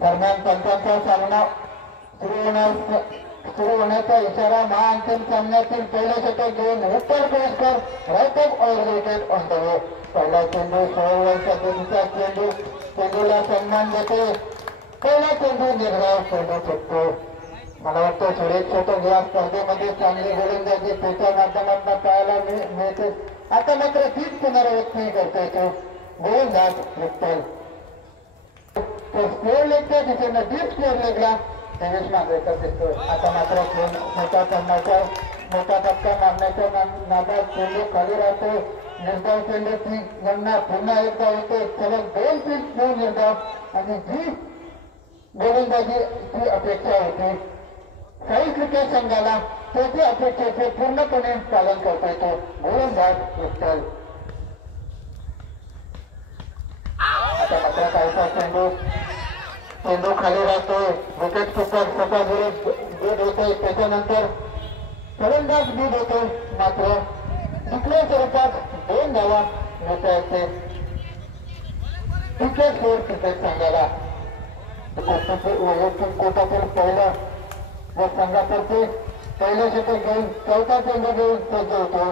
दरम्यान पंचांचा सामना सुरू होण्याचा इशारा महाअंतिम सामन्यातील पहिलं षटक घेऊन उत्तर पुरस्कार right off all wicket on the way. पहिला चेंडू 16 पद्धतीचा चेंडूला सन्मान देतो. पहिला चेंडू निर्धाव चेंडू चुकतो. मला वाटतं सुरेश षटक या स्पर्धेमध्ये चांगली गोलंदाजी त्याच्या माध्यमातून पाहायला मिळते. आता मात्र तीच पुनरावृत्ती करता येतो. गोलंदाज विठ्ठल स्कोअर लेगच्या दिशेनं डीप स्कोअर लेगला दिनेश मांजरेकर दिसतोय. आता मात्र मोठा धक्का मारण्याच्या नादात चेंडू खाली राहतो. निर्धाव चेंडूची गणना पुन्हा एकदा होते. सलग 2 pitch निर्धाव आणि जी गोलंदाजीची अपेक्षा होती काही क्रिकेट संघाला त्याची अपेक्षेचे पूर्णपणे पालन करता येतो. गोलंदाज विठ्ठल. आता मात्र काहीसा चेंडू खाली राहतो. विकेट किपर स्वतः बीड होते. त्याच्यानंतर फलंदाज बीड होतो. मात्र जिंकल्या स्वरूपात 2 धावा मिळता येते क्रिकेट स्कोर क्रिकेट संघाला. वैयक्तिक कोटातील पहिलं व संघातर्फे पहिलं षटक घेऊन चौथा चेंडू घेऊन सज्ज होतो.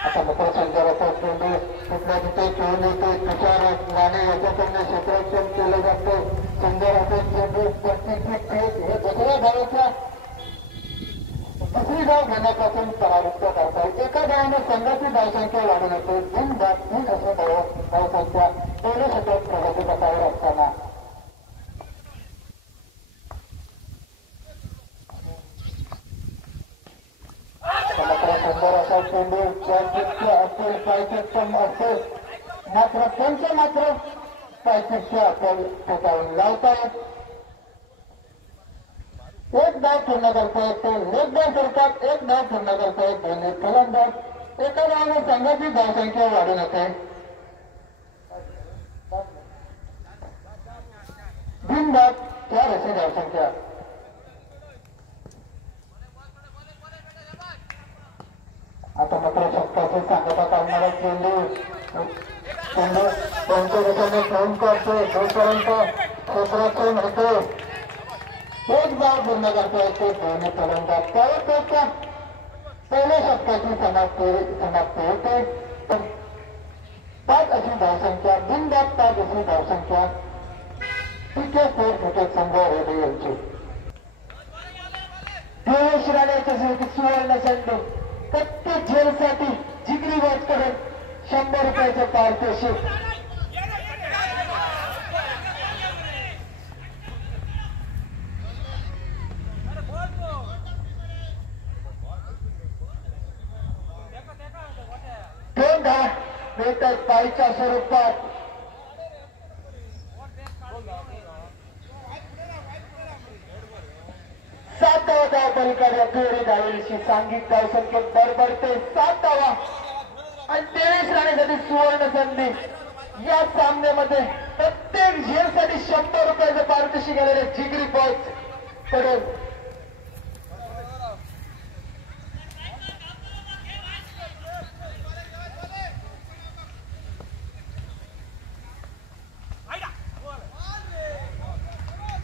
आता मकर संघाचा चेंडू कुठल्या तिथे खेळून येते. तुषार राणे याच्याकडनं क्षेत्ररक्षण केलं जातं. सुंदर असे चेंडू हे दुसऱ्या धावेच्या दुसरी धाव घेण्यापासून परावृत्त करतात. एका धावाने संघाची धावसंख्या वाढून येते. 3 असे धावसंख्या पहिलं षटक प्रगती पथावर असताना. सुंदर असा चेंडू असेल पायचेक्टम असेल मात्र त्यांचं मात्र पायचेक्टच्या असेल स्वतःहून लावतायत. एक धाव पूर्ण करता येते. लेग धाव करतात. एक धाव पूर्ण करता येत दोन्ही फलंदाज. एका धावाने संघाची धावसंख्या वाढून येते. बिनबाद 4 अशी धावसंख्या. आता मात्र शतकाची सांगता काढणारा चेंडू त्यांच्या दिशेने फोन करतो. जोपर्यंत क्षेत्राचे होते एक धाव पूर्ण करता येते दोन्ही फलंदाज. त्यावेळेस पहिल्या षटकाची समाप्ती होते. 5 अशी धावसंख्या. बिनबाद 5 अशी धावसंख्या क्रिकेट स्कोर क्रिकेट संघ रेडिओ यांची. दिनेश राणेच्या सुवर्ण चेंडू प्रत्येक झेलसाठी जिगरी वॉच करून 100 रुपयाचं पारितोषिक. दोन धाव मिळतात पायीच्या स्वरूपात. सातवा धाव पलीकडे दुहेरी धावेची सांघिक धावसंख्येत बरबडते 7 धावा आणि दिनेश राणेसाठी सुवर्ण संधी. या सामन्यामध्ये प्रत्येक झेलसाठी 100 रुपयाचं पारितोषिक गेलेले जिगरी बॉक्स कडून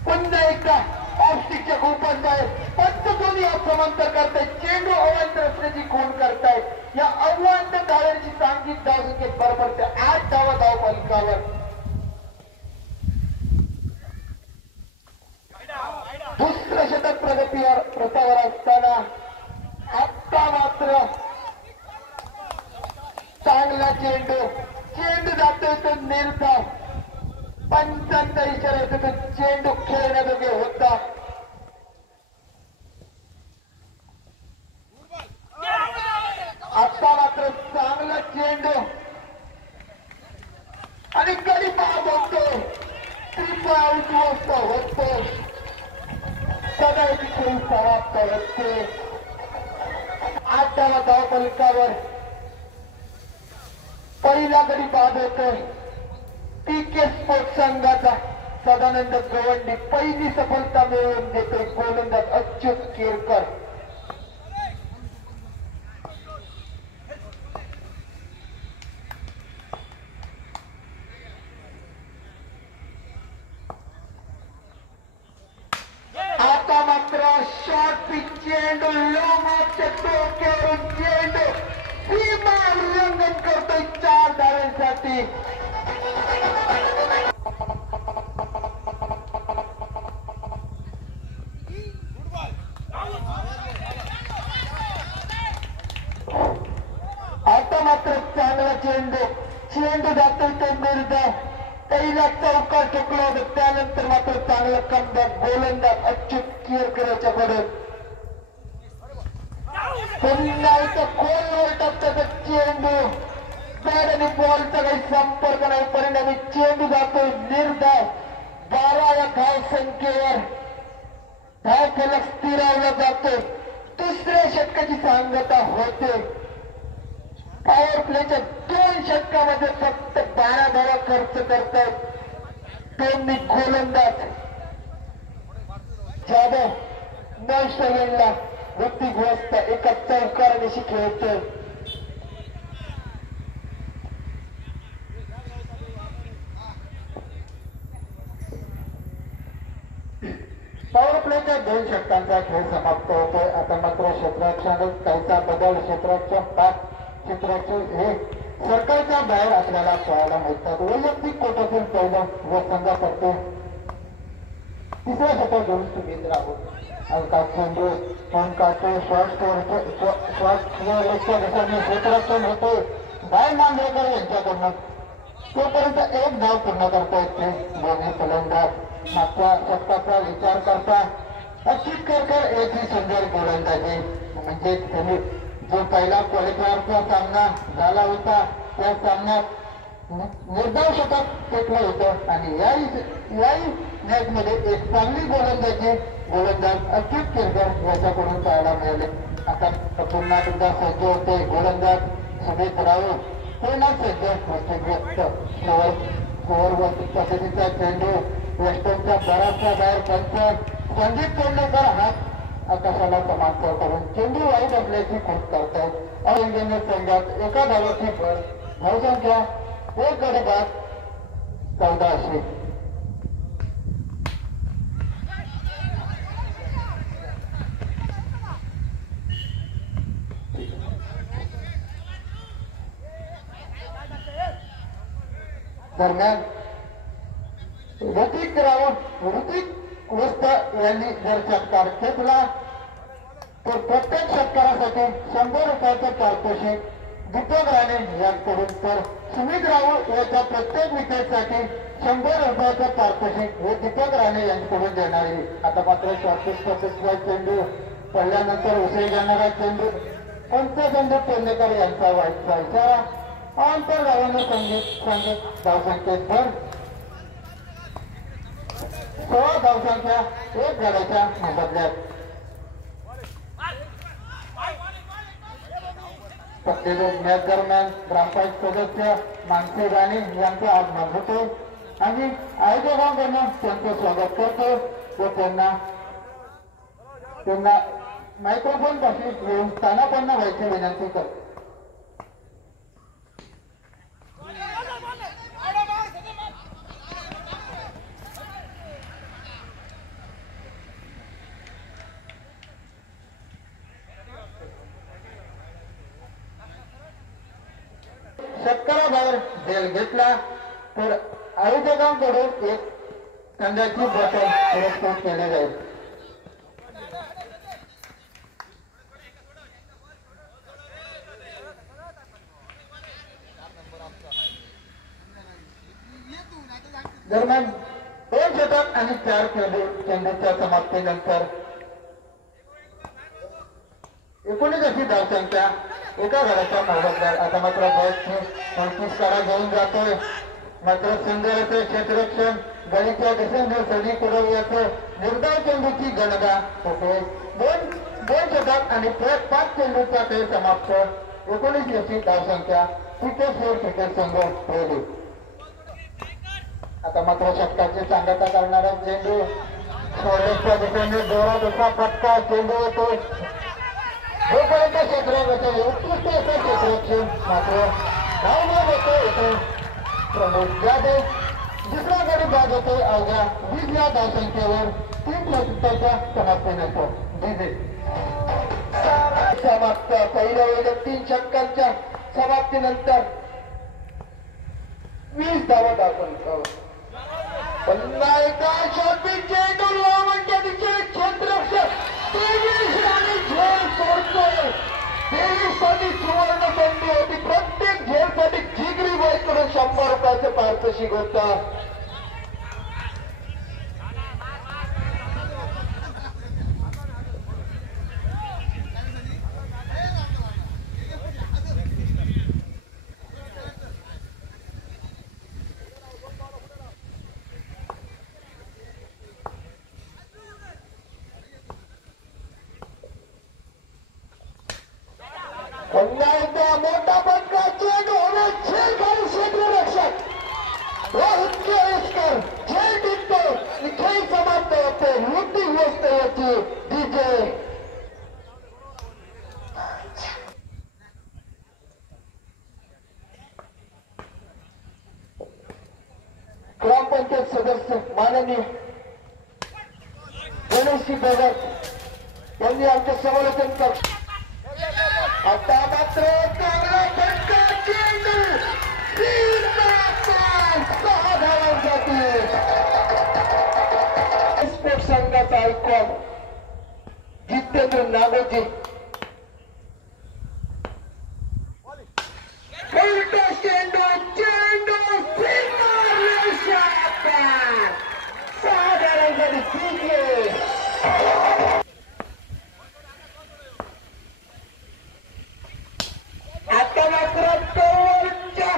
पुन्हा एकदा ऑफस्टिकच्या गोपांचा आहे. पंचदोनी समांतर करतायत. चेंडू अवांतर असल्याची खूण करतायत. या अवांतर धावांची सांघिक धावसंख्येत बरोबर 8 धावा धाव फलकावर. दुसरं षटक प्रगतीवर प्रतावर असताना आता मात्र चांगला चेंडू जातोय तो निर्धाव. पंचांचा इशारा येतो तो चेंडू खेळण्याजोगे होता. आता मात्र चांगला चेंडू आणि गडी बाद होतो. ट्रिपल आउट होतो. सदैव खेळ समाप्त होते. 8 धावा धाव फलकावर. पहिला गडी बाद होतोय पीके स्पोर्ट्स संघाचा सदानंद गवंडी. पहिली सफलता मिळवून देतोय गोलंदाज अच्युत केरकर. चेंडू लोमाच्या डोक्यावरून चेंडू सीमा उल्लंघन करतोय 4 धावांसाठी. आता मात्र चांगला चेंडू जातोय तो निर्धार पहिला चौकार चुकला होता. त्यानंतर मात्र चांगला कमबॅक गोलंदाज अच्युत केरकरांच्या कडे पुन्हा इथं खोल टप्प्याचा चेंडू बॅट आणि बॉलचा काही संपर्क नाही. परिणामी चेंडू जातोय निर्धार 12 या धाव संख्येवर धाव फलक स्थिरावला जातोय. दुसऱ्या षटकाची सांगता होते. पॉवर प्लेच्या 2 षटकामध्ये फक्त 12 धावा खर्च करतात दोन्ही गोलंदाज. जाधव 9 ऋतिक वस्ता एका चौकारानिशी खेळतोय. पॉवर प्लेच्या 2 षटकांचा खेळ समाप्त होतोय. आता मात्र क्षेत्ररक्षणात काहीचा बदल क्षेत्राचे हे सर्कलच्या बाहेर आपल्याला पाहायला मिळतात. वैयक्तिक कोटातून पहिलं व संघातर्फे तिसऱ्या षटक घेऊन सुमित राहुल अलका चेंडू काटे क्षेत्ररक्षण होतोय भाई मांजरेकर यांच्याकडनं. तोपर्यंत 1 धाव पूर्ण करता येते दोन्ही फलंदाज. मागच्या षटकाचा विचार करता अच्युत केरकर याची सुंदर गोलंदाजी म्हणजे त्यांनी जो पहिला क्वालिफायरचा सामना झाला होता त्या सामन्यात निर्धाव शतक फेकलं होतं आणि याही मॅच मध्ये एक चांगली गोलंदाज अच्युत केरकर याच्याकडून पाहायला मिळाले. आता पुन्हा एकदा सज्ज होते गोलंदाज सुमित राहुल पुन्हा सज्ज स्कोअरवरती पद्धतीचा चेंडू वेस्टर्नच्या बराचसा बाहेर पंच संदीप कोंडकर हात आकाशाला समांतर करून चेंडू वाईट असल्याची खूप करतायत. इंडियन संघात एका धावाची भर धावसंख्या 1 गडी बाद 1400. दरम्यान ऋतिक वस्ता यांनी जर षटकार खेचला तर प्रत्येक षटकारासाठी 100 रुपयाचं पारितोषिक दीपक राणे यांकडून तर सुमित राहुल याच्या प्रत्येक विकेटसाठी 100 रुपयाचं पारितोषिक हे दीपक राणे यांच्याकडून देणार आहे. आता मात्र शॉर्टपिचचा चेंडू पडल्यानंतर उसळी जाणारा चेंडू पंचचंद्र पेडणेकर यांचा वाईटचा इशारा. आंतरगावाने संगीत धावसंख्येत भर 16 धावसंख्या 1 गड्याच्या मोबदल्यात. मॅच दरम्यान ग्रामपंचायत सदस्य मानसी राणे यांचं आगमन होतो आणि आयोजकांकडून त्यांचं स्वागत करतो व त्यांना मायक्रोफोन पाशी घेऊन स्थानापन्न व्हायची विनंती करतो. षटकाराबाहेर झेल घेतला तर आयोजकांकडून एक कंदाची बॉटल पुरस्कृत केले जाईल. दरम्यान 2 षटक आणि 4 चेंडूच्या समाप्तीनंतर 19 अशी धावसंख्या एका गड्याच्या मोबदल्यात. आता मात्र बॉलची 35 कडा घेऊन जातोय. मात्र सुंदरचे क्षेत्ररक्षण गळीच्या दिशेने सडी पुरवल्याचं निर्धाव चेंडूची गणना होते. 2 षटक आणि 5 चेंडूचा खेळ समाप्त. 19 अशी धावसंख्या क्रिकेट संघ ठेवली. आता मात्र षटकाची सांगता करणारा चेंडू सोडल्याच्या दिशेने जोरात असा फटका चेंडू येतो. जोपर्यंत क्षेत्रामध्ये उत्कृष्ट असं क्षेत्ररक्षण मात्र धावणार होतो प्रमोद जाधव. दुसरा गडी बाद होतोय अवघ्या 20 या धावसंख्येवर 3 षटकाच्या समाप्तीनंतर. समाप्त. पहिल्या वेळेत 3 षटकांच्या समाप्तीनंतर 20 धावा दाखल. पुन्हा एकदा शॉर्टपिच चेंडू लावण्याच्या दिशेने क्षेत्ररक्षक 23 आणि झेल सोडतोय. 23 साठी सुवर्ण संधी होती. प्रत्येक झेलसाठी जिगरी बाई करून 100 रुपयाचं पारितोषिक होतं. पुन्हा एकदा मोठा फटका चेंडू होणे झेल खाली क्षेत्ररक्षक रोहित केळकर झेल टिपतो. खेळ समाप्त होते. मोठी गोष्ट होती. डीजे ग्रामपंचायत सदस्य माननीय गणेशजी भगत यांनी आमचे समालोचन कर. आता मात्र चांगला फटका चेंडू 6 धावांसाठी स्पोर्ट्स संघाचा आयकॉन जितेंद्र नागोजी. उलटा चेंडू 6 धावांसाठी जिंकले. आता मात्र टोलच्या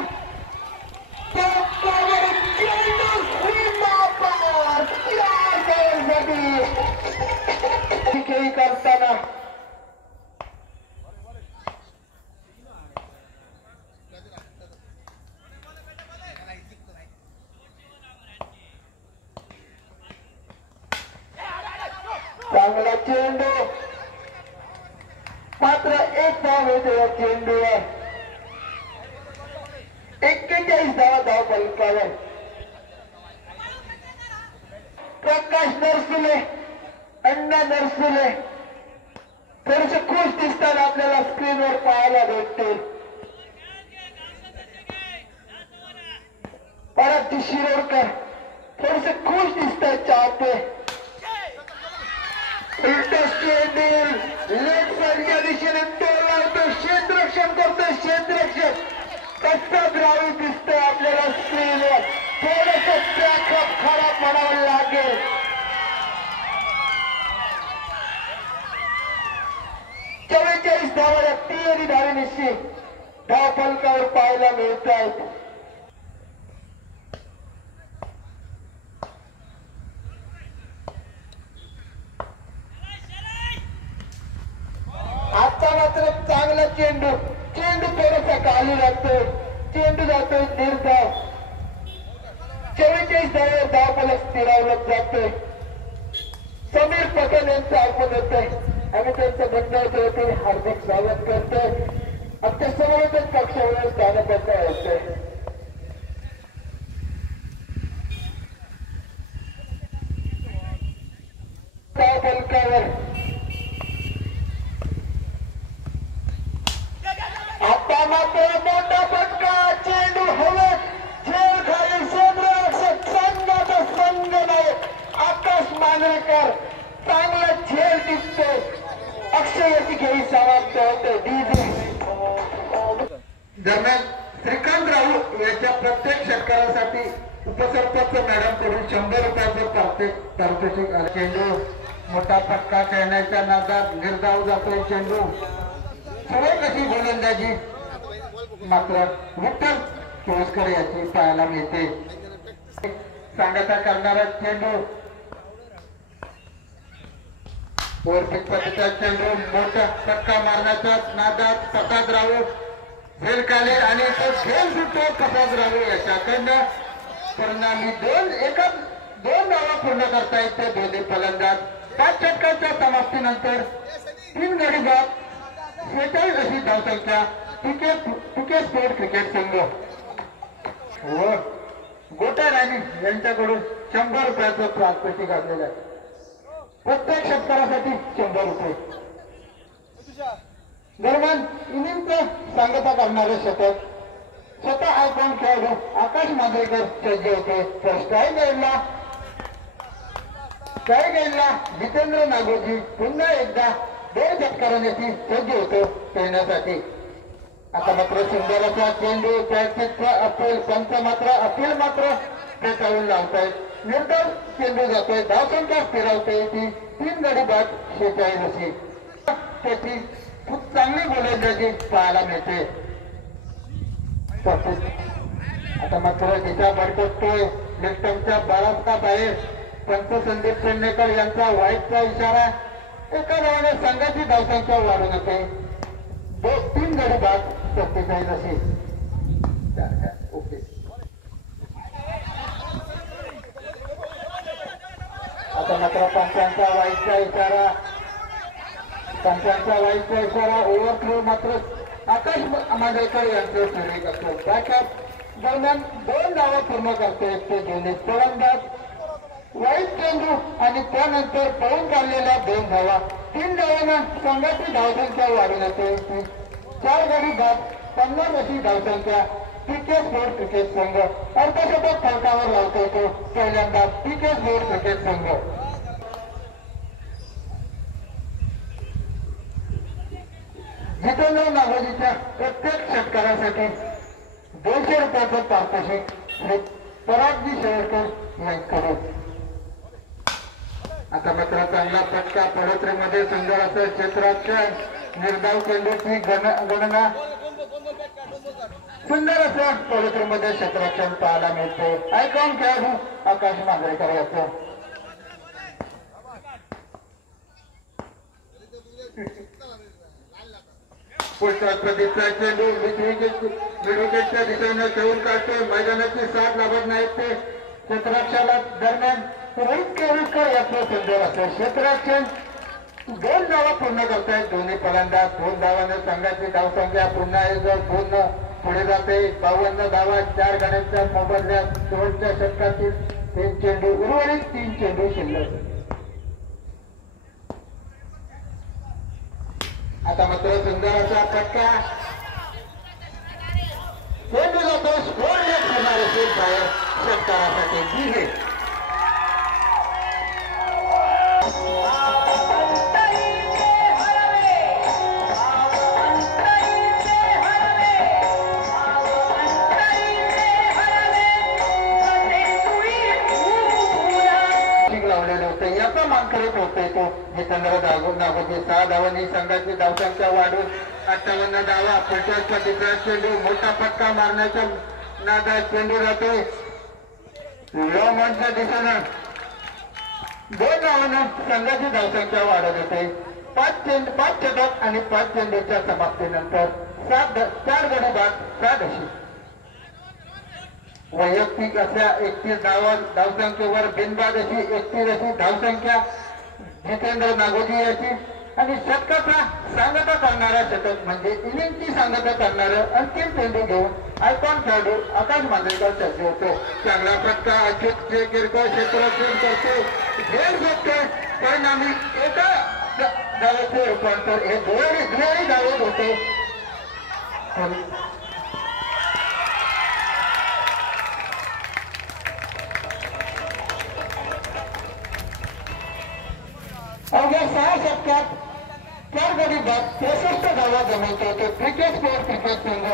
टोकावर चेंडू सीमापार 4 धावांसाठी. खेळी करताना चांगला चेंडू मात्र 1 धाव होते या चेंडूवर. 41 धावा धावफलकावर. प्रकाश नरसुले अण्णा नरसुले थोडेसे खुश दिसताना आपल्याला स्क्रीनवर पाहायला भेटते. परत शिरोडकर थोडेसे खुश दिसतात चाहते. उलटा चेंडू लेग साईडच्या दिशेने टोल लावतो. क्षेत्ररक्षण करतोय. क्षेत्ररक्षक कसं ग्राउंड दिसतंय आपल्याला स्क्रीनवर. थोडंसं बॅकअप खराब म्हणावं लागेल. धावा या 3 धावेनिशी धावफलकावर पाहायला मिळत आहेत. आता मात्र चांगला चेंडू थोडासा खाली लागतोय. चेंडू जातोय निर्धाव. 44 धावावर धावफलक स्थिरावलं जातोय. समीर पटेल यांचं आगमन होतंय. आम्ही त्यांचं मंडळाच्या वतीने हार्दिक स्वागत करतोय. आमच्या समोरच कक्षावर स्थानबद्ध होतोय. धावफलकावर आता मात्र मोठा फटका चेंडू हवेत झेल खाली क्षेत्ररक्षक संघाचा संघनायक आकाश मांजरेकर चांगला झेल टिपतो. अक्षयाची खेळी समाप्त होते. दरम्यान श्रीकांत राहुल याच्या प्रत्येक षटकारासाठी उपसरपंच मॅडम कडून 100 रुपयाचं पारितोषिक आले. चेंडू मोठा फटका खेळण्याच्या नादात निर्धाव जातोय. चेंडू सर्व कशी गोलंदाजी मात्र विठ्ठल केळकर याची पाहायला मिळते. सांगता करणारा चेंडू पद्धतीचा चेंडू मोठा फटका मारण्याच्या नादात प्रसाद राऊळ झेल खाली आणि तो खेळ सुटतो. प्रसाद राऊळ याच्याकडनं परिणामी 2 धावा पूर्ण करता येते दोन्ही फलंदाज. 5 षटकांच्या समाप्तीनंतर 3 गडी बाद 46 अशी धावसंख्या टिकेट स्पोर्ट क्रिकेट संघ व गोटा राणी यांच्याकडून 100 रुपयाचं पारितोषिक घातलेलं आहे. प्रत्येक षटकारासाठी 100 रुपये. दरम्यान इनिंगचं सांगता करणारे शतक स्वतः आयकॉन खेळाडू आकाश मांजरेकर सज्ज होते. तर स्ट्राईक गेला जितेंद्र नागोजी पुन्हा एकदा 2 षटकारांची सज्ज होतो खेळण्यासाठी. आता मात्र सुंदर चेंडू प्रॅक्टिसचा अपील पंच मात्र अपील मात्र ते चालून लावतायत. निर्धार चेंडू जातोय. धावसंख्या स्थिरावते ती 3 गडी बाद 46 अशी. त्याची खूप चांगली गोलंदाजी पाहायला मिळते. आता मात्र दिशा भडकतोय लेफ्टमच्या बाळाचा बाहेर. पंच संदीप पेडणेकर यांचा वाईटचा इशारा. एका धावाने संघाची धावसंख्या वाढून येते 3 गडी बाद 47 अशी. ओके. आता मात्र पंचांचा वाईटचा इशारा ओव्हरफ्लो मात्र आकाश मांजरेकर यांचं फील्डिंग असतो. बॅकअप दरम्यान 2 धावा पूर्ण करते ते दोन्ही फलंदाज. वाईट चेंडू आणि त्यानंतर पळून काढलेल्या 2 धावा 3 धावांना संघाची धावसंख्या वाढून येते 4 गडी बाद 50 अशी धावसंख्या. पीके स्पोर्ट क्रिकेट संघ अर्धशतक फलकावर लावतो तो पहिल्यांदा पीके स्पोर्ट क्रिकेट संघ. जितेंद्र नागोजीच्या प्रत्येक षटकारासाठी 200 रुपयाचं पारितोषिक श्री परागजी शेळकर यांच्याकडे. आता मात्र चांगला फटका पडोत्रीमध्ये सुंदर असं क्षेत्ररक्षण निर्धाव चेंडूची गणना सुंदर असं पडोत्रीमध्ये क्षेत्ररक्षण पाहायला मिळते. आयकॉन खेळाडू आकाश मांजरेकर याचं. पुढच्या प्रदीपचा चेंडू मिड विकेटच्या दिशेने खेळून काढतोय. मैदानाची साथ लाभत नाही ते क्षेत्ररक्षणाला दरम्यान रोहित केविलकर याचं सुंदर असं क्षेत्ररक्षण. 2 धावा पूर्ण करतायत दोन्ही फलंदाज. 2 धावाने संघाची धावसंख्या पुन्हा एकदा पूर्ण पुढे जाते. 52 धावा 4 गड्यांच्या मोबदल्यात शेवटच्या षटकातील 3 चेंडू उर्वरित 3 चेंडू शिल्लक. आता मात्र सुंदर असा फटका चेंडू जातो स्कोर लेट होणार असेल बाहेर षटकारासाठी. लावलेले होते याचा मानकरीत होते तो जितेंद्र नागोजी. 6 धावांनी संघाची धावसंख्या वाढून 58 धावा. पुढच्या तिसरा चेंडू मोठा फटका मारण्याच्या नादात चेंडू जातोय लॉमनच्या दिशेनं. 2 धावांना संघाची धावसंख्या वाढत होते. 5 षटक आणि 5 चेंडूच्या समाप्तीनंतर 4 गडी बाद 7 अशी. वैयक्तिक अशा 31 धावसंख्येवर बिनबाद अशी 31 अशी धावसंख्या जितेंद्र नागोजी याची. आणि षटकाचा सांगता करणारा षटक म्हणजे इनिंगची सांगता करणारं अंतिम चेंडू घेऊन आयकॉन खेळाडू आकाश मांजरेकर सज्ज होतो. चांगला फटका अच्युत किरकोळ क्षेत्ररक्षण करतो. झेल घेतोय. परिणामी एका धावेचे रूपांतर हे दुहेरी धावेत होते. अवघ्या 6 षटकात 4 गडी बाद 63 धावा जमवतो तो क्रिकेट स्पोर्ट क्रिकेट संघ.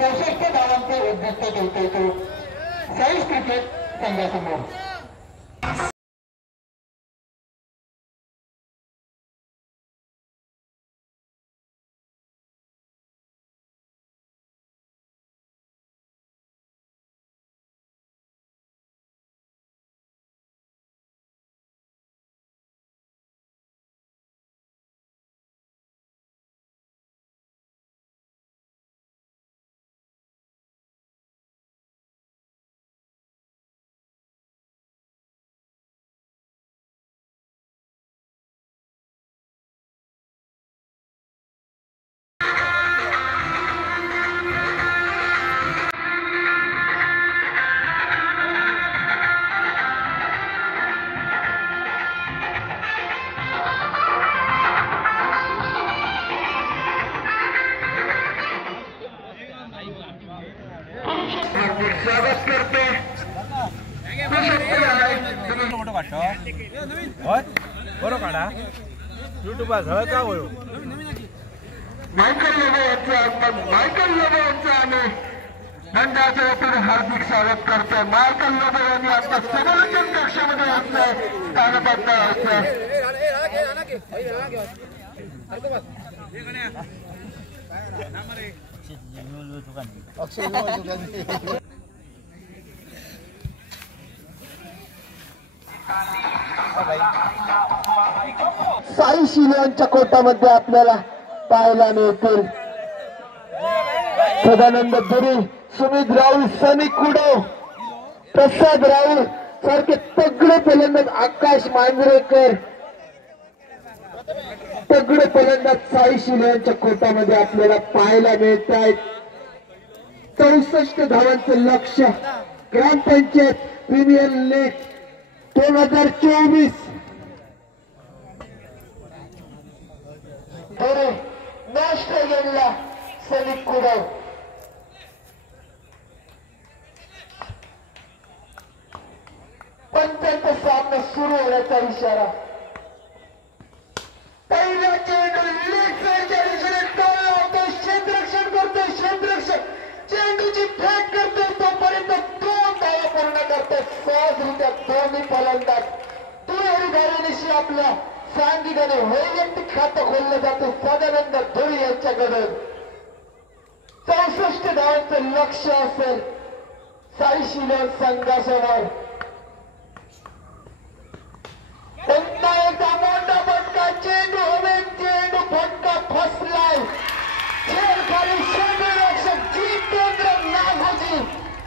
64 धावांचे उद्दिष्ट ठेवतो तो साईज क्रिकेट संघासमोर. स्वागत करतो. फोटो काढतो होय बरो काढा युट्यूबार सगळं का होय मायकल लोबो यांचं आम्ही मंडळाच्या वतीने हार्दिक स्वागत करतो. मायकल लोबो यांनी आता समालोचन कक्षामध्ये आपलं स्थानबद्ध असतं. साई शिल्यांच्या कोटामध्ये आपल्याला पाहायला मिळतील. सदानंद दुरी, सुमित राहुल, सनी कुडव, प्रसाद राहुल सारखे तगडे फलंदाज, आकाश मांजरेकर तगडे फलंदाज साई शिल्यांच्या कोटामध्ये आपल्याला पाहायला मिळत आहेत. 64 धावांचं लक्ष ग्रामपंचायत प्रीमियर लीग 2024. नाश्ता गेला सनी कुडव. पंचांचा सामना सुरू होण्याचा इशारा. पहिला चेंडू लेग साईडच्या दिशेने टोल लावतो, क्षेत्ररक्षण करतो, क्षेत्ररक्षण चेंडूची फेक करतो, तोपर्यंत 2 धावा पूर्ण करतो सहजरित्या दोन्ही फलंदाज. दुहेरी धावेनिशी आपल्या सांगितले वैयक्तिक खातं खोललं जातं सदानंद धुरी यांच्याकडे. 64 धावांचं लक्ष असेल साई शिल्यांच्या संघासमोर. पुन्हा एकदा मोठा फटका, चेंडू हवे, चेंडू फटका फसलाय. खेळ खाली क्षेत्ररक्षक जितेंद्र नागोजी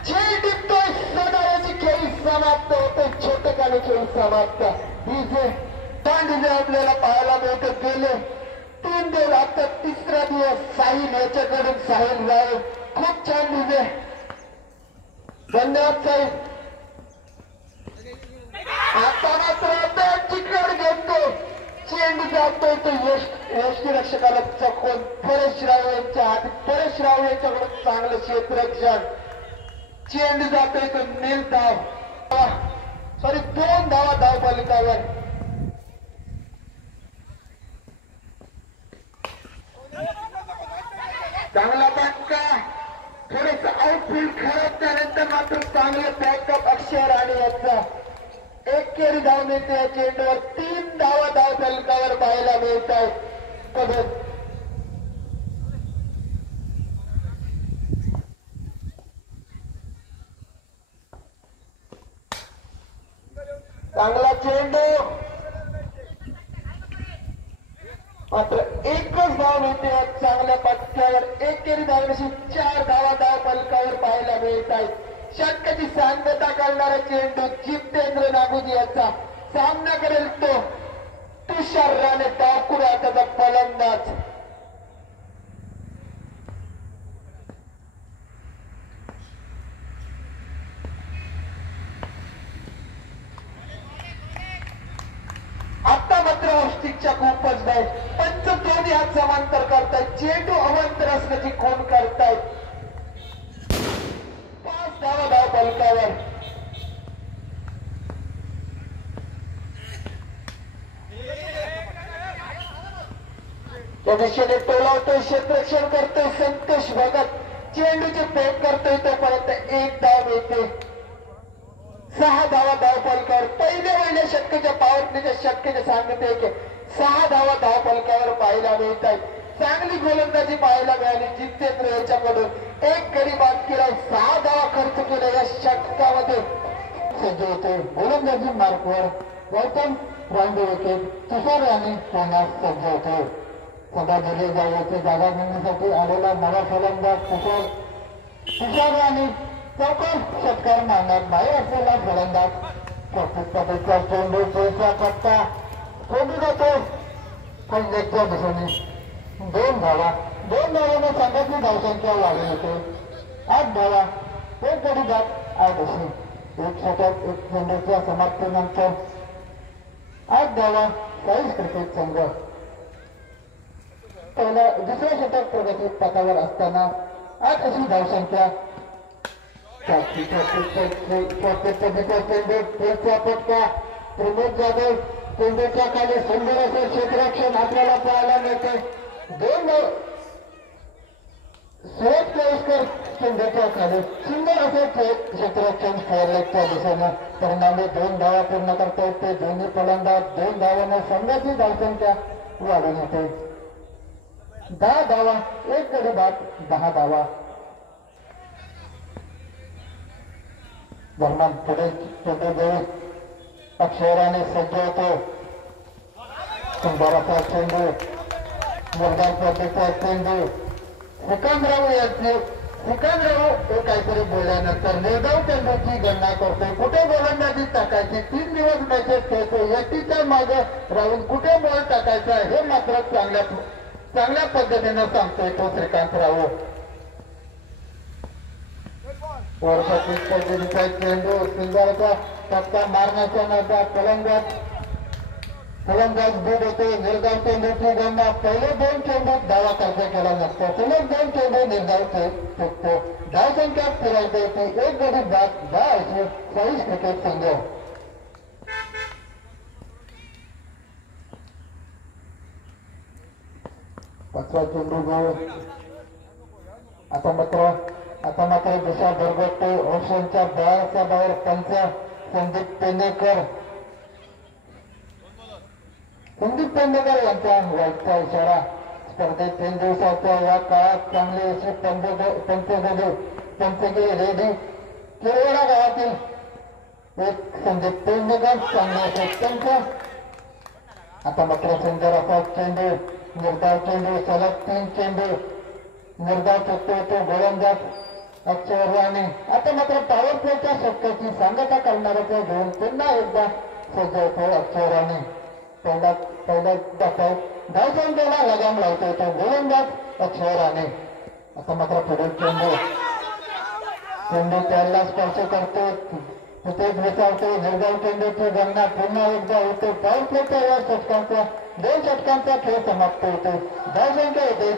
झेल टिपतोय. सदायाची खेळी समाप्त होते, छोटेखाली खेळी समाप्त. ही जे दांडीले आपल्याला पाहायला मिळत गेले 3 दिवस, आता 3रा दिवस साहिल याच्याकडून साहिल राव खूप छान दिले. धन्यवाद साहिल. आता मात्र चिकट घेतो, चेंडू जातोय तो यष्टीरक्षकाला चकवून परेश राव यांच्या हाती. परेश राव यांच्याकडून चांगलं क्षेत्ररक्षण. चेंडू जातोय तो नील धाव, सॉरी 2 धावा धावफलकावर. चांगला फटका, थोडस आउटफील्ड खराब त्यानंतर मात्र चांगलं बॅकअप अक्षय राणे यांचा. 1 केरी धाव मिळते या चेंडूवर. 3 धावा धाव फलकावर पाहायला मिळत आहेत. चांगला चेंडू, मात्र 1च धाव मिळते चांगल्या पटक्यावर. 1 केरी धावण्याशी 4 धावा धाव फलकावर पाहायला मिळत आहेत. षटकाची सांगता करणारा चेंडू जितेंद्र नागोजी याचा. सामना करेल तो तुषार राणे, ठाकूर हाताचा फलंदाज. आता मात्र ऑस्टिकच्या खूपच नाही. पंच दोन्ही हात समांतर करतायत, चेंडू अवंतर असल्याची खूण करतायत. 5 धावा धाव फलकावर. त्या दिशेने टोलावतोय, क्षेत्ररक्षण करतोय संतोष भगत. चेंडूची फेक करतोय तोपर्यंत 1 धाव मिळते. 6 धावा धाव फलकावर. पहिल्या षटकाच्या पावरप्लेच्या षटकाचे सांगते की 6 धावा धाव फलकावर पाहायला मिळत आहेत. चांगली गोलंदाजी पाहायला मिळाली जितेंद्र याच्याकडून. 1 गडी बाद केला, 6 धावा खर्च केला या षटकामध्ये. सज्ज होते गोलंदाजी मार्कवर गौतम रांडे विकेट. तुषार राणे होण्यास सज्ज होते. सदा दिले जायचे जागा घेण्यासाठी आलेला नवा फलंदाज तुषार राणे चौकार षटकार मारण्यात नाही असलेला फलंदाज. चौकीचा चेंडू पुढचा पट्टा कोंडू जातो पंजाबच्या दिशेने. 2 धावा. 2 धावाने संघाची धावसंख्या वाढली होते. 8 धावा. 1 गडी बाद 8 अशी. 1 षटक 1 चेंडूच्या समाप्तीनंतर 8 धावा. 40 क्रिकेट संघ. दुसऱ्या षटक प्रगतीत पथावर असताना 8 अशी धावसंख्या. फटका प्रमोद जाधव चेंडूच्या खाली सुंदर असं क्षेत्ररक्षण आपल्याला पाहायला मिळते. दोन सुरेश केळकर चेंडूच्या खाली सुंदर असं क्षेत्ररक्षण फेअरलेगच्या दिशेनं परिणामी 2 धावा पूर्ण करता येते. दोन्ही फलंदाज 2 धावांना संघाची धावसंख्या वाढून येते. 10 धावा 1 गडी बाद 10 धावा. दरम्यान पुढे चेंडू देऊन अक्षराने सज्ज होतो. सुंदर असा चेंडू मुरगाव पद्धतीचा चेंडू सिकंदराव हे काहीतरी बोलल्यानंतर निर्धाव चेंडूची गणना करतोय. कुठे गोलंदाजी टाकायची 3 दिवस मॅचेस खेळतो. एटीच्या मागे राहून कुठे बॉल टाकायचा हे मात्र चांगल्या पद्धतीनं सांगतोय तो श्रीकांतराव. पद्धतीचा चेंडू सुंदरचा फटका मारण्याच्या नादात फलंदाज दूध होते. निर्धाव चेंडूची गणना पहिले 2 चेंडूत धावा खर्च केला नसतो. सलग 2 चेंडू निर्धाव चुकतो. धावसंख्या फिरायला येते. 1 गडी बाद 10 40 क्रिकेट संघ. पाचवा चेंडू घेऊ. आता मात्र दिशा भरगटते. ऑप्शनच्या बाहेर पंच संदीप पेंडेकर यांचा वाईटचा इशारा. स्पर्धेत 3 दिवसाच्या या काळात चांगले असे पंचगे रेडी केरवाडा गावातील एक संदीप पेंडेकर चांगले असे पंच. आता मात्र सुंदर असा चेंडू निर्धाव चेंडू सलग 3 चेंडू निर्धाव चुकतो तो गोलंदाज अक्षराने. आता मात्र पॉवर प्लेच्या शक्यची सांगता करणाऱ्याचा घेऊन पुन्हा एकदा सज्ज होतो अक्षराने. पहिला धावसंख्येला लगाम लावतो तो गोलंदाज अक्षराने. आता मात्र पुढील चेंडू त्याला स्पर्श करतो. तिथेच बचावतो. निर्धाव चेंडूची गणना पुन्हा एकदा होते. पॉवर प्लेच्या या षटकांचा 2 षटकांचा खेळ समाप्त होतो. धावसंख्या होते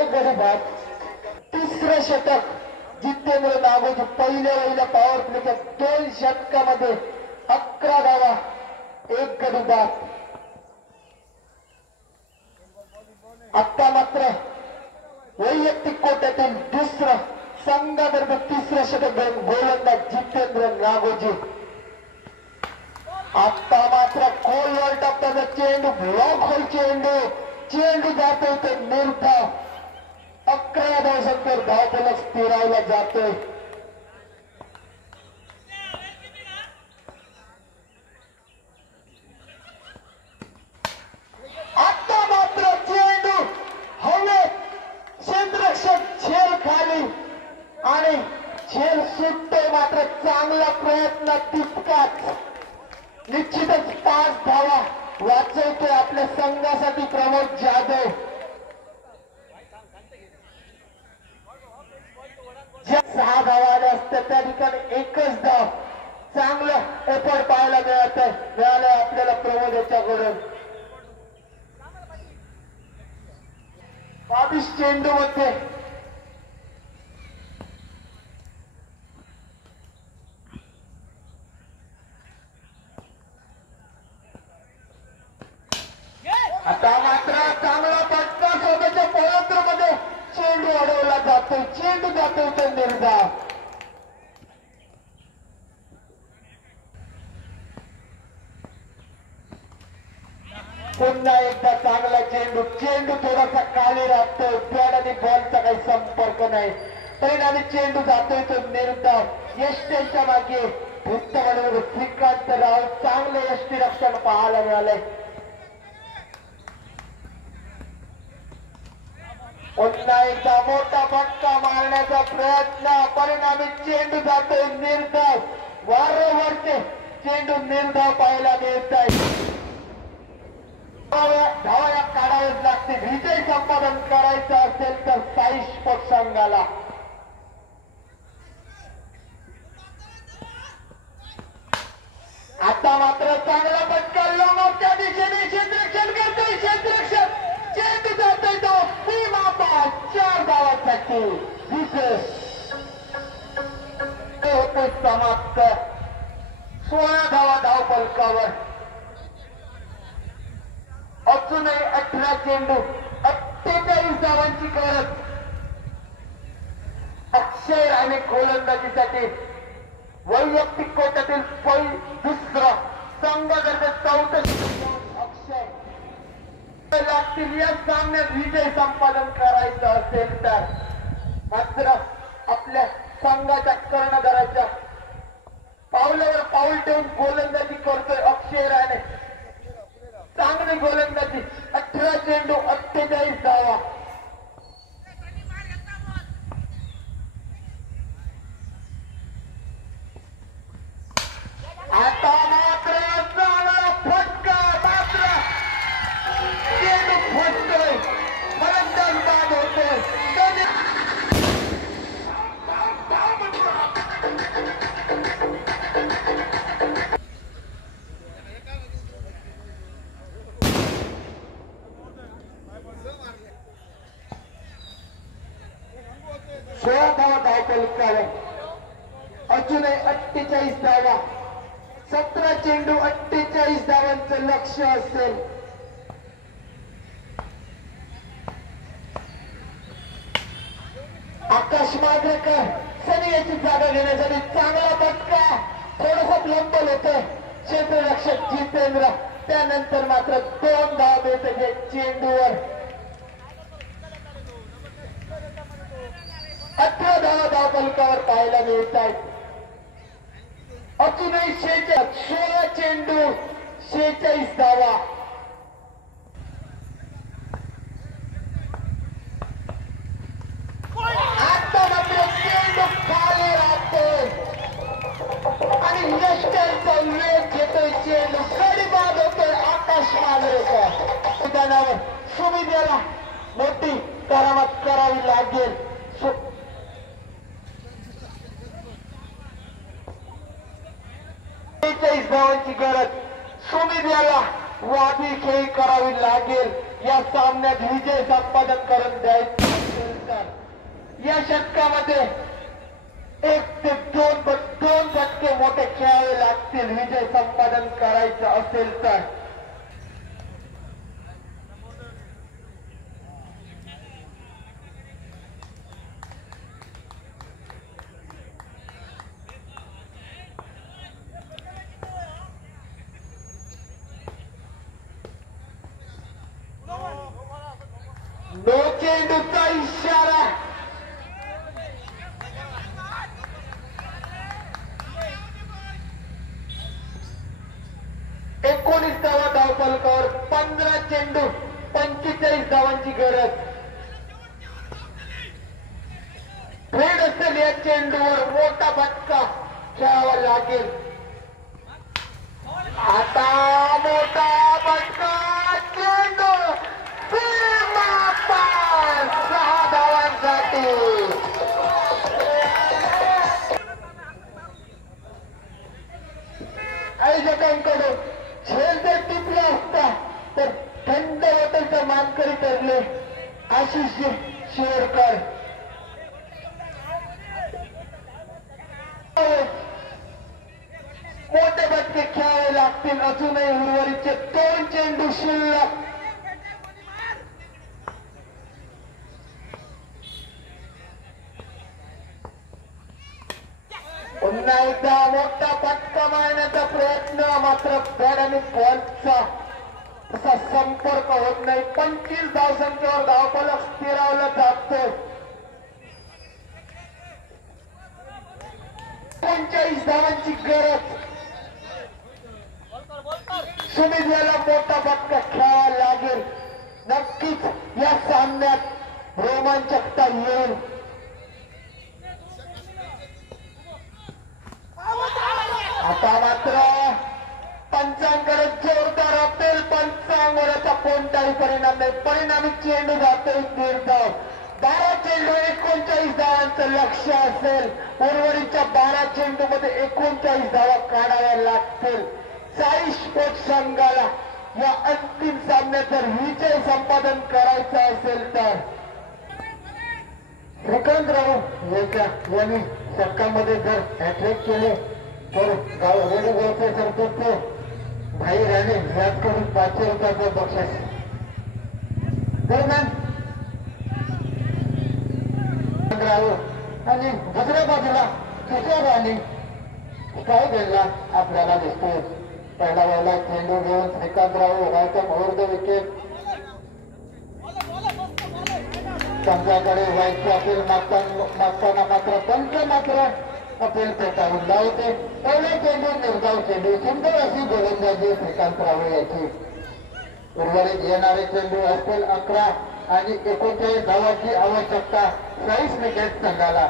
1 गडी बाद. 3रं षटक जितेंद्र नागोजी पहिल्या पॉवर प्लेच्या 2 षटकामध्ये 11 धावा 1 गडी बाद. आता मात्र वैयक्तिक कोट्यातील 2रं संघादरम्यान 3रं षटक गोलंदाज जितेंद्र नागोजी. आता मात्र खोलवर टप्प्याचा चेंडू ब्लॉक होईल. चेंडू जातोय तो निर्धाव 11 धावसंख्येवर धावफलक स्थिरावला जातोय. आता मात्र चेंडू हवेत क्षेत्ररक्षक झेल खाली आणि झेल सुटतोय. मात्र चांगला प्रयत्न तितकाच. निश्चितच 5 धावा वाचवतोय आपल्या संघासाठी प्रमोद जाधव. 6 धावा आल्या असत्या त्या ठिकाणी 1च धाव. चांगलं एफर्ट पाहायला मिळालं आपल्याला प्रमोद याच्याकडून. 22 चेंडू मध्ये आता मात्र चांगला फटका स्वतःच्या पवित्रमध्ये चेंडू अडवला जातोय. चेंडू जातोय तो निर्धाव. पुन्हा एकदा चांगला चेंडू थोडासा खाली राहतोय. पॅड आणि बॉलचा काही संपर्क नाही. परिणामी चेंडू जातोय तो निर्धाव. यष्टीच्या मागे उत्तम श्रीकांतराव चांगले यष्टी रक्षण पाहायला मिळालंय. पुन्हा एकदा मोठा फटका मारण्याचा प्रयत्न. परिणामी चेंडू जातोय निर्धाव. वारंवारचे चेंडू निर्धाव पाहायला मिळत आहे. धावा काढावेच लागते. विजय संपादन करायचं असेल तर साई स्पोर्ट्स संघाला. आता मात्र चांगला फटका लंबच्या दिशेने क्षेत्ररक्षण करतोय. क्षेत्ररक्षण चेंडू जातोय तो सीमापार 4 धावांसाठी. समाप्त. 16 धावा धावफलकावर. अजूनही 18 चेंडू 48 धावांची गरज. अक्षय राणे गोलंदाजीसाठी वैयक्तिक कोट्यातील दुसरा संघातर्फे 14 अक्षय लागतील. या सामन्यात विजय संपादन करायचं असेल तर मात्र आपल्या संघाच्या कर्णधाराच्या पावलावर पाऊल ठेवून गोलंदाजी करतोय अक्षय राणे. चांगली गोलंदाजी. 18 चेंडू 48 धावा. आता मात्र चांगला फटका. मात्र चेंडू फटतोय. फलंदाज बाद होतोय. धावफलकावर. अजूनही 48 धावा. 17 चेंडू 48 धावांचं लक्ष असेल. आकाश मांजरेकर सनी याची जागा घेण्यासाठी चांगला फटका. थोडंसं लंबल होतं क्षेत्ररक्षक जितेंद्र. त्यानंतर मात्र 2 धावा मिळते चेंडूवर. 18 धावा धावफलकावर पाहायला मिळत आहेत. अजूनही 16 चेंडू 46 धावा. आता मात्र चेंडू खाली राहतो आणि यष्टांचा वेग घेतोय. चेंडू गडी बाद होतोय. आकाश मांजरेकर मैदानावर सुविधेला मोठी करामत करावी लागेल. 43 धावांची गरज. सुमित वादी खेळी करावी लागेल. या सामन्यात विजय संपादन करून द्यायचं असेल तर या षटकामध्ये 1 ते 2 फटके मोठे खेळावे लागतील. विजय संपादन करायचं असेल तर नो चेंडूचा इशारा. एकोणीस धावा धावफलकावर. 15 चेंडू 45 धावांची गरज. फेड असेल या चेंडूवर. मोठा फटका खेळावा लागेल. आता मोठा फटका. चेंडू 6 धावांसाठी. आयोजकांकडून झेल जर टिपला असता तर थंड हॉटेलचा मानकरी ठरले आशिष शिवरकर. मोठे फटके खेळावे लागतील. अजूनही उर्वरितचे 2 चेंडू शिल्लक. पुन्हा एकदा मोठा फटका मारण्याचा प्रयत्न. मात्र बॅट आणि बॉलचा तसा संपर्क होत नाही. 25 धावसंख्येवर धावफलक स्थिरावलं जातं. 39 धावांची गरज. सुमित याला मोठा फटका खेळावा लागेल. नक्कीच या सामन्यात रोमांचकता येईल. आता मात्र पंचांकडे जोरदार अपेल. पंचांगोराचा कोणताही परिणाम नाही. परिणामी चेंडू जातोय 1.5 धाव. 12 चेंडू 39 धावांचं लक्ष असेल. उर्वरितच्या 12 चेंडू मध्ये 39 धावा काढाव्या लागतील. साई स्पोर्ट्स संघाला या अंतिम सामन्यात जर विजय संपादन करायचा असेल तर श्रीकांत राव यांनी षटकामध्ये जर हॅट्रिक केले तर रेणुगावचे सरपंच भाई राणे याचकडून 500 रुपयाचं बक्षीस. दरम्यान आणि दुसऱ्या बाजूला दुसऱ्या राणी स्ट्राईक घ्यायला आपल्याला दिसतो. पहिला वेळेला चेंडू घेऊन श्रीकांत राव रायकम ओव्हर द विकेट. त्यांच्याकडे व्हायचे अपील मागताना मात्र पंच मात्र अपील फेटाळून लावते. पहिले चेंडू निर्धाव चेंडू सुंदर अशी गोलंदाजी श्रीकांत राव याची. उर्वरित येणारे चेंडू असतील 11 आणि 39 धावाची आवश्यकता 40 विकेट संघाला.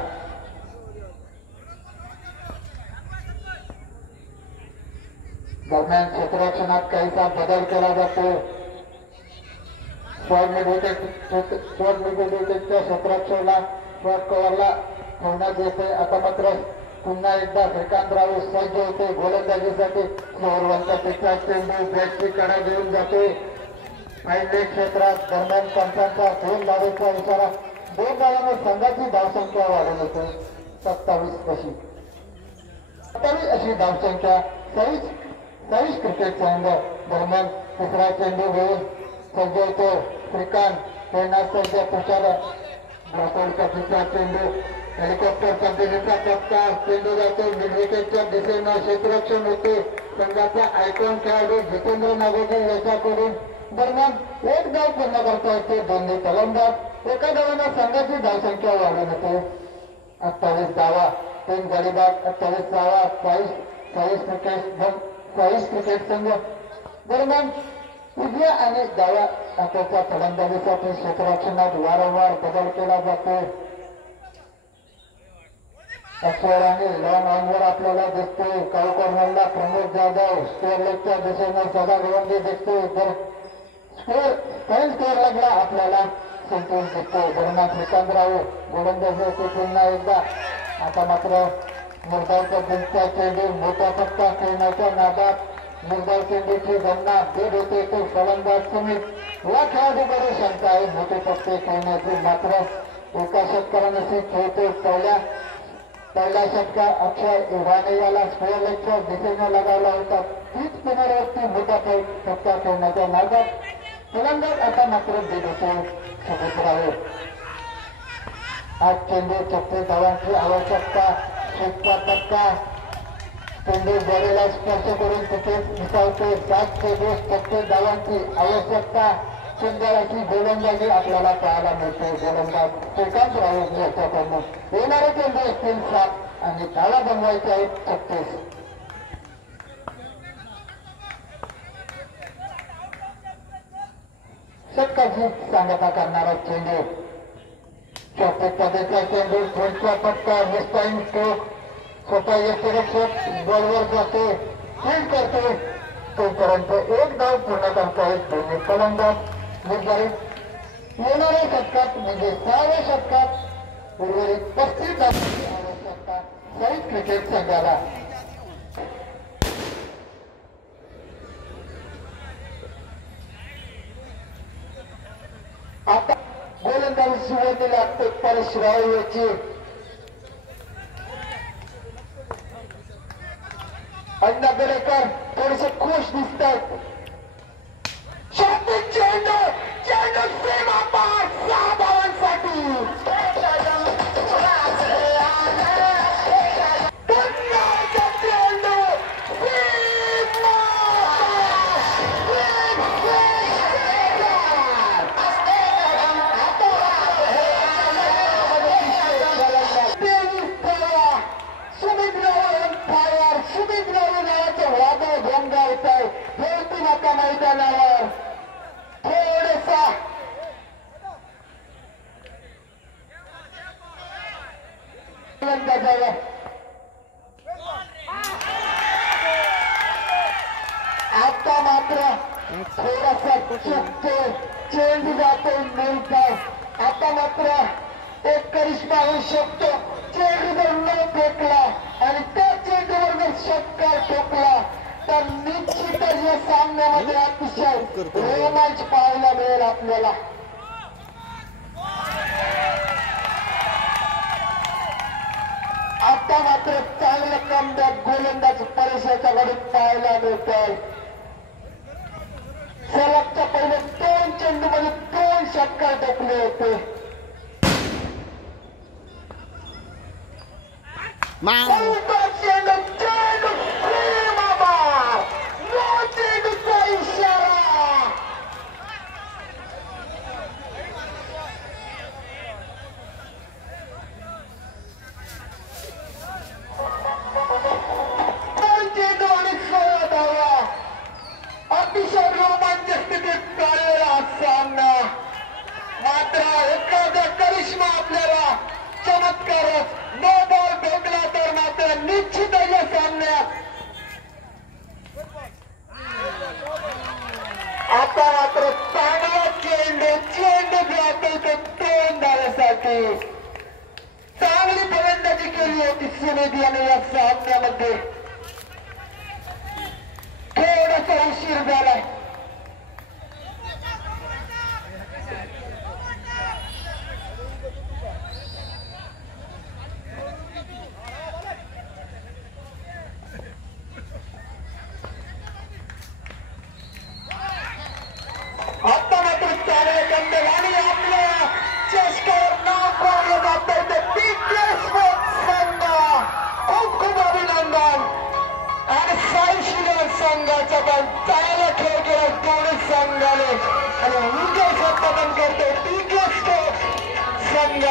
दरम्यान क्षेत्ररक्षणात काहीसा बदल केला जातो. शॉर्ट मिड विकेटच्या क्षेत्ररक्षणाला शॉर्ट कव्हरला ठेवण्यात येते. आता मात्र पुन्हा एकदा श्रीकांत राव सज्ज होते गोलंदाजीसाठी. शोरवंचा पिछा चेंडू बॅटची कडा घेऊन जाते फायनल क्षेत्रात. दरम्यान पंचांचा 2 धावेचा इशारा. 2 धावांवर संघाची धावसंख्या वाढून होते 27 अशी धावसंख्या 23 क्रिकेट संघ. दरम्यान तिसरा चेंडू घेऊन सज्ज होतो श्रीकांत. खेळण्यास सज्ज तुषार ब्लॉकआउटचा तिसरा चेंडू. हेलिकॉप्टर पद्धतीचा पत्ता. चेंडू जातो मिड विकेटच्या दिशेनं. क्षेत्ररक्षण होते संघाचा आयकॉन खेळाडू जितेंद्र नागोजी याच्याकडून. दरम्यान 1 धाव पूर्ण करता येते दोन्ही फलंदाज. एका धावानं संघाची धावसंख्या वाढून होते 28 धावा. 3 गडीबाद 28 धावा 40 क्रिकेट संघ. दरम्यान उजव्या आणि डाव्या हाताच्या फलंदाजीसाठी क्षेत्ररक्षणात वारंवार बदल केला जातो. अक्षर आणि लॉंग ऑनवर आपल्याला दिसते. काऊ कॉर्नरला प्रमोद जाधव. स्क्वेअर लेगच्या दिशेने सदा गोवंडी दिसते. तर स्क्वेअर लेगला आपल्याला संतोष दिसतो. दरम्यान श्रीकांत राव गोलंदाजी पुन्हा एकदा. आता मात्र मुरदार पद्धतीचा चेंडू मोठा पत्ता खेळण्याच्या नादात. मुरदार चेंडूची गणना बीड होते तो फलंदाज समित. या खेळाडूकडे शंका आहे मोठे पत्ते खेळण्याची. मात्र एका षटकाराने खेळतो. पहिला षटकार अक्षय इराणे याला स्क्वेअर लेगच्या दिशेने लगावला होता. तीच पुनरावृत्ती मोठा पत्ता खेळण्याच्या नादात. फलंदाज आता मात्र बीड होतो सोबत राहील. 8 चेंडू 36 धावांची आवश्यकता. षटका टक्का चेंडू बॉडीला स्पर्श करून क्रिकेट मिसावतो. 7 चेंडू 36 धावांची आवश्यकता. सुंदर गोलंदाजी आपल्याला पाहायला मिळते. गोलंदाज श्रीकांत राव याच्याकडून. येणारे चेंडू असतील 7 आणि धावा बनवायचे आहेत 36. षटकाची सांगता करणारा चेंडू. चौथ्या पद्धतीचा चेंडू फ्रंटचा पट्टा मिसटाईम स्ट्रोक. स्वतः यष्टिरक्षक बॉलवर जातो फील्ड करतो. तोपर्यंत 1 धाव पूर्ण करता येत दोन्ही फलंदाज निर्धारित. येणाऱ्या षटकात म्हणजे 6व्या षटकात उर्वरित 35 धावांची आवश्यकता 40 क्रिकेट संघाला. आता गोलंदाजी सुरुवातीला लागते परेश राव याची. अण्णा बेडेकर थोडेसे खुश दिसतात. चेंडू चेंडू सीमा पार 6 धावांसाठी. मैदानावर थोडासा आता मात्र थोडासा चुकतो. चेंडू जातो मिळतो. आता मात्र एक करिश्मा होऊ शकतो. चेंडू जर न फेकला आणि त्या चेंडूवर जर षटकार ठोकला तर निश्चितच या सामन्यामध्ये अतिशय रोमांच पाहायला मिळेल आपल्याला. आता मात्र चांगलं कमबॅक गोलंदाज परेशाच्या गडीत पाहायला मिळतंय. सलगच्या पहिले 2 चेंडूमध्ये 2 षटकार टाकले होते. चेंडूचा इशारा चेंडू आणि 16 धावा. अतिशय रोमांचक स्थितीत चाललेला हा सामना. मात्र एखादा करिश्मा आपल्याला चमत्कारच नो बॉल भेटला तर मात्र निश्चित या सामन्यात आता मात्र चांगला चेंडू जातो तो 2 धावेसाठी. चांगली फलंदाजी केली होती सुनिधी याने या सामन्यामध्ये. थोडासा उशीर झालाय. आता मात्र चांगले गंभीर आणि आपल्या चेष्टावर नाव कोरलं जातंय ते पीके स्पोर्ट्स संघ. खूप खूप अभिनंदन. आणि साई शिगर संघाचा पण चांगला खेळ केला दोन्ही संघाने आणि विजय संपादन करते पीके स्पोर्ट्स संघ.